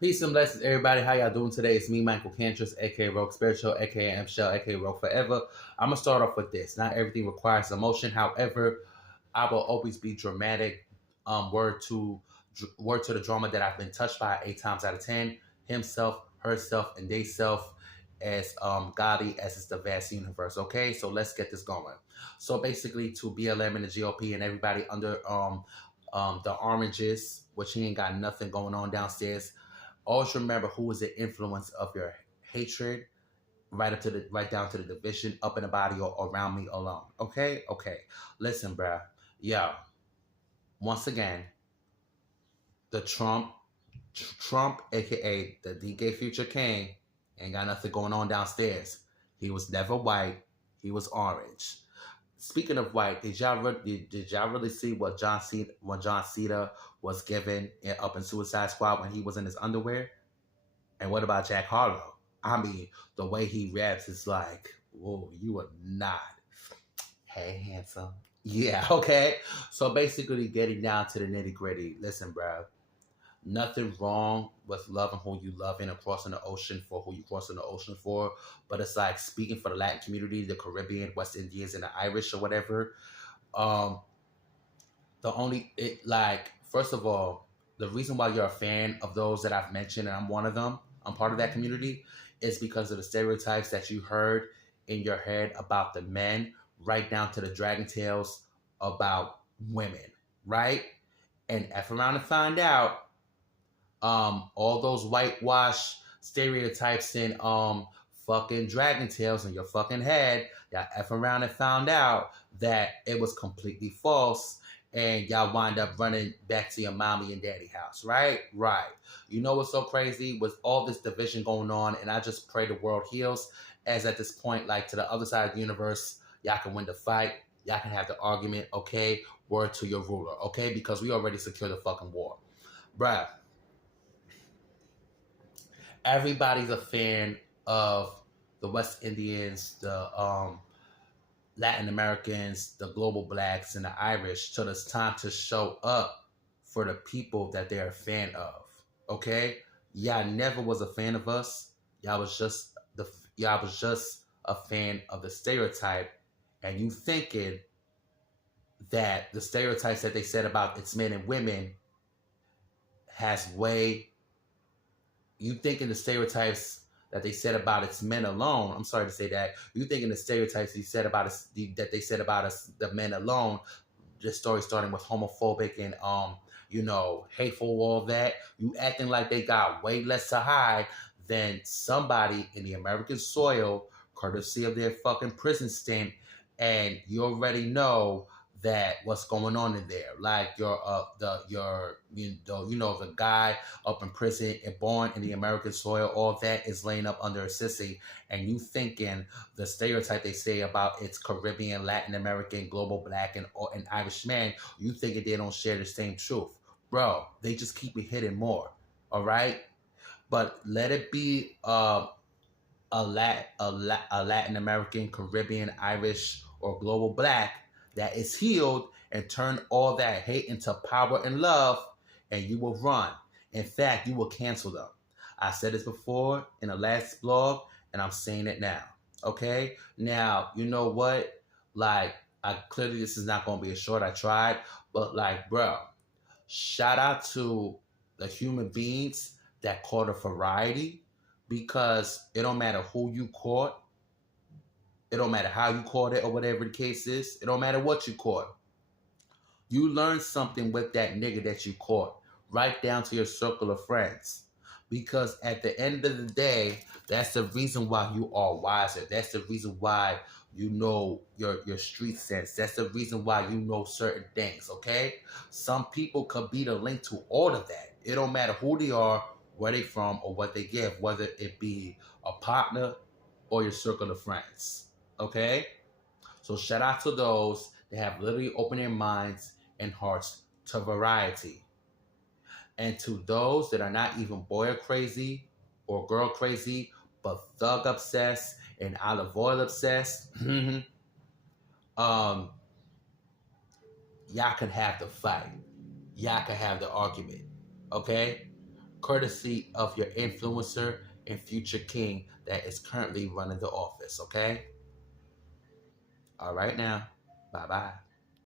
Peace and blessings, everybody. How y'all doing today? It's me, Michael Cantress, aka Rogue Spiritual, aka M Shell, aka Rogue Forever. I'm gonna start off with this. Not everything requires emotion. However, I will always be dramatic. Word to the drama that I've been touched by 8 times out of 10. Himself, herself, and they self as godly as it's the vast universe. Okay, so let's get this going. So basically, to BLM and the GOP and everybody under the oranges, which he ain't got nothing going on downstairs. Always remember who is the influence of your hatred, right down to the division, up in the body or around me alone. Okay? Okay. Listen, bruh. Yo, once again, the Trump, aka the DK Future King, ain't got nothing going on downstairs. He was never white, he was orange. Speaking of white, did y'all really see what John Cena was given up in Suicide Squad when he was in his underwear? And what about Jack Harlow? I mean, the way he raps is like, whoa, you are not. Hey, handsome. Yeah, okay. So basically, getting down to the nitty gritty. Listen, bro. Nothing wrong with loving who you love and crossing the ocean for who you crossing the ocean for. But it's like speaking for the Latin community, the Caribbean, West Indians, and the Irish or whatever. Um, first of all, the reason why you're a fan of those that I've mentioned, and I'm one of them, I'm part of that community, is because of the stereotypes that you heard in your head about the men, right down to the dragon tales about women, right? And F around and find out, all those whitewash stereotypes and fucking dragon tales in your fucking head, y'all F around and found out that it was completely false, and y'all wind up running back to your mommy and daddy house, right? Right. You know what's so crazy? With all this division going on, and I just pray the world heals, as at this point, like to the other side of the universe, y'all can win the fight, y'all can have the argument, okay? Word to your ruler, okay? Because we already secured the fucking war. Bruh, everybody's a fan of the West Indians, the Latin Americans, the global blacks, and the Irish till it's time to show up for the people that they're a fan of. Okay? Y'all never was a fan of us. Y'all was just a fan of the stereotype, and you thinking that the stereotypes that they said about its men and women has way. You thinking the stereotypes that they said about its men alone. I'm sorry to say that. You thinking the stereotypes they said about us, that they said about us, the men alone. This story starting with homophobic and hateful, all that. You acting like they got way less to hide than somebody in the American soil, courtesy of their fucking prison stint, and you already know that what's going on in there. Like the guy up in prison and born in the American soil, all that is laying up under a sissy, and you thinking the stereotype they say about its Caribbean, Latin American, global black, and Irish man, you thinking they don't share the same truth. Bro, they just keep it hidden more. All right? But let it be a Latin American, Caribbean, Irish, or global black that is healed and turn all that hate into power and love, and you will run. In fact, you will cancel them. I said this before in the last blog, and I'm saying it now. Okay? Now, you know what? Like, clearly this is not going to be a short. I tried, but like, bro, shout out to the human beings that caught a variety, because it don't matter who you caught. It don't matter how you caught it or whatever the case is. It don't matter what you caught. You learned something with that nigga that you caught, right down to your circle of friends. Because at the end of the day, that's the reason why you are wiser. That's the reason why you know your street sense. That's the reason why you know certain things, okay? Some people could be the link to all of that. It don't matter who they are, where they from, or what they give, whether it be a partner or your circle of friends. Okay? So shout out to those that have literally opened their minds and hearts to variety. And to those that are not even boy crazy or girl crazy, but thug obsessed and olive oil obsessed, y'all can have the fight. Y'all can have the argument. Okay? courtesy of your influencer and future king that is currently running the office, okay? All right now. Bye-bye.